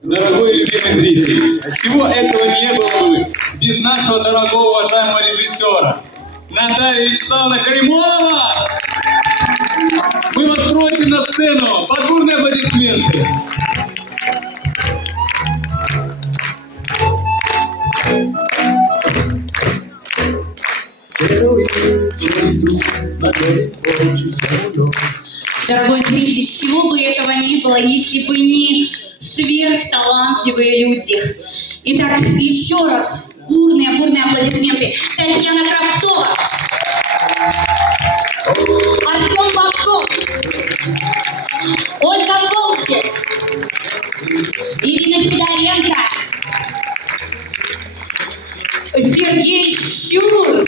Дорогой и любимый зритель, всего этого не было бы без нашего дорогого уважаемого режиссера Натальи Вячеславовны Каримова. Мы вас просим на сцену под бурные аплодисменты. Дорогой зритель, всего бы этого не было, если бы не сверхталантливые люди. Итак, еще раз бурные аплодисменты. Татьяна Кравцова, Артем Бабков, Ольга Волчек, Ирина Сидоренко, Сергей Щур,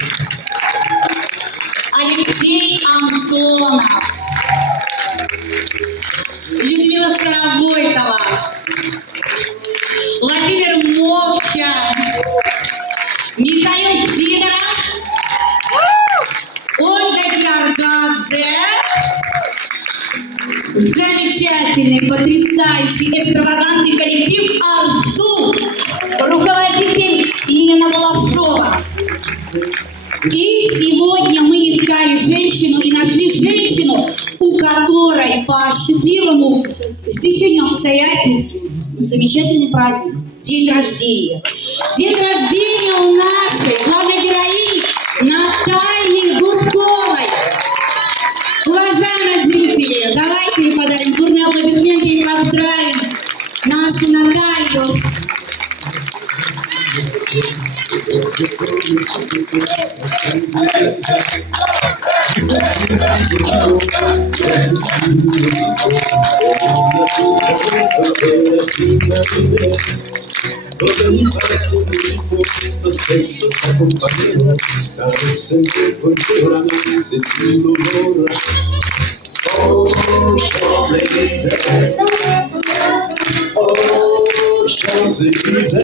Алексей Антонов, Людмила Старовойтова, Владимир Мовчан, Михаил Сидоров, Ольга Джаргадзе, замечательный, потрясающий, экстравагантный коллектив «Арзу», руководитель Елена Волошова. И сегодня мы искали женщину и нашли женщину, у которой по счастливому стечению обстоятельств замечательный праздник, день рождения. День рождения у нашей главной героини Натальи Гудковой. Уважаемые зрители, давайте подарим бурные аплодисменты и поздравим нашу Наталью. Todo mi corazón me dijo, lo stesso accompagnerò, stare sempre con te, ora non sentito l'ora. Oh, Champs-Élysées, oh, Champs-Élysées.